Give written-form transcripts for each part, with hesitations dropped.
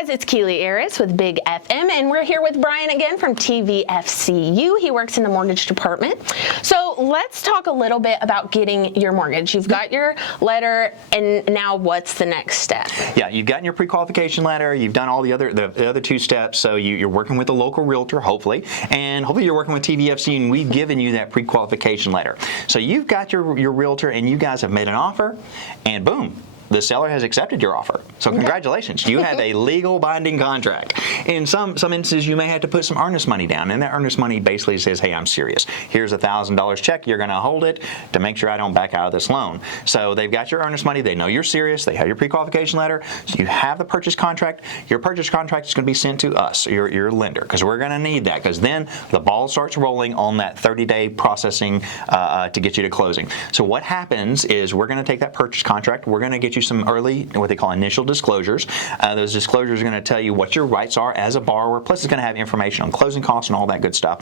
guys, it's Keely Arris with Big FM, and we're here with Bryan again from TVFCU. He works in the mortgage department. So let's talk a little bit about getting your mortgage. You've got your letter, and now what's the next step? Yeah, you've gotten your pre-qualification letter. You've done all the other two steps. So you're working with a local realtor, hopefully, and hopefully you're working with TVFCU, and we've given you that pre-qualification letter. So you've got your realtor, and you guys have made an offer, and boom, the seller has accepted your offer. So congratulations, you have a legal binding contract. In some instances, you may have to put some earnest money down, and that earnest money basically says, hey, I'm serious. Here's $1,000 check, you're gonna hold it to make sure I don't back out of this loan. So they've got your earnest money, they know you're serious, they have your pre-qualification letter, so you have the purchase contract. Your purchase contract is gonna be sent to us, your lender, because we're gonna need that, because then the ball starts rolling on that 30-day processing to get you to closing. So what happens is we're gonna take that purchase contract, we're gonna get you some early, what they call initial disclosures. Those disclosures are going to tell you what your rights are as a borrower, plus it's going to have information on closing costs and all that good stuff.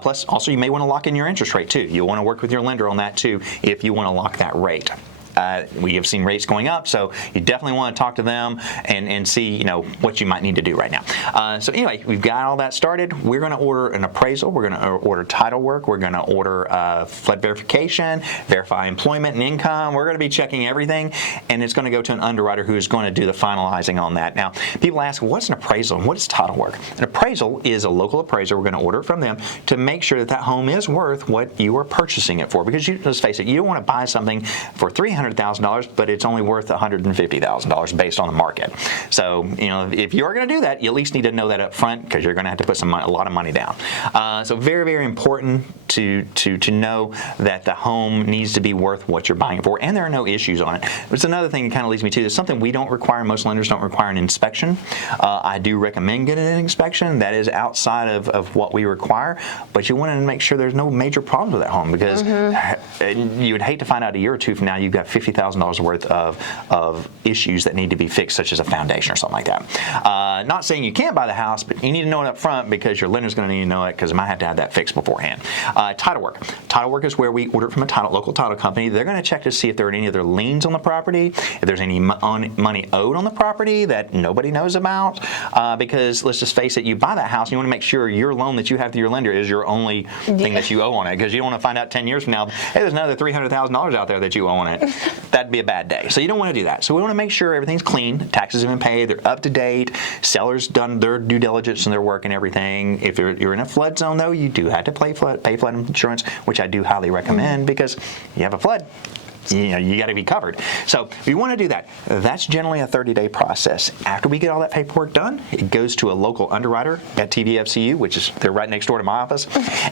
Plus also you may want to lock in your interest rate too. You'll want to work with your lender on that too if you want to lock that rate. We have seen rates going up, so you definitely want to talk to them and see what you might need to do right now. So anyway, we've got all that started. We're going to order an appraisal. We're going to order title work. We're going to order flood verification, verify employment and income. We're going to be checking everything, and it's going to go to an underwriter who is going to do the finalizing on that. Now, people ask, what's an appraisal and what is title work? An appraisal is a local appraiser. We're going to order it from them to make sure that that home is worth what you are purchasing it for. Because let's face it, you don't want to buy something for $300,000, but it's only worth $150,000 based on the market. So, if you're going to do that, you at least need to know that up front, because you're going to have to put a lot of money down. So very, very important to know that the home needs to be worth what you're buying it for, and there are no issues on it. It's another thing that kind of leads me to, there's something we don't require, most lenders don't require an inspection. I do recommend getting an inspection. That is outside of what we require, but you want to make sure there's no major problems with that home, because you would hate to find out a year or two from now you've got $50,000 worth of issues that need to be fixed, such as a foundation or something like that. Not saying you can't buy the house, but you need to know it up front, because your lender's going to need to know it, because you might have to have that fixed beforehand. Title work. Title work is where we order it from a local title company. They're going to check to see if there are any other liens on the property, if there's any money owed on the property that nobody knows about, because let's just face it, you buy that house, and you want to make sure your loan that you have to your lender is your only thing that you owe on it, because you don't want to find out 10 years from now, hey, there's another $300,000 out there that you owe on it. That'd be a bad day. So you don't want to do that. So we want to make sure everything's clean, taxes have been paid, they're up to date, sellers done their due diligence and their work and everything. If you're in a flood zone, though, you do have to pay flood insurance, which I do highly recommend, because you have a flood, you got to be covered. So we want to do that. That's generally a 30-day process. After we get all that paperwork done, it goes to a local underwriter at TVFCU, which is, they're right next door to my office,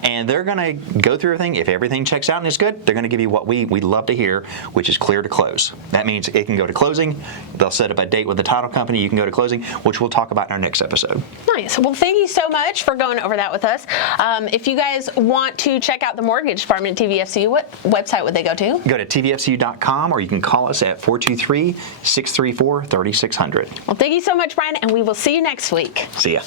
and they're going to go through everything. If everything checks out and is good, they're going to give you what we love to hear, which is clear to close. That means it can go to closing. They'll set up a date with the title company. You can go to closing, which we'll talk about in our next episode. Nice. Well, thank you so much for going over that with us. If you guys want to check out the mortgage department at TVFCU, what website would they go to? Go to tvfcu.com, or you can call us at 423-634-3600. Well, thank you so much, Bryan, and we will see you next week. See ya.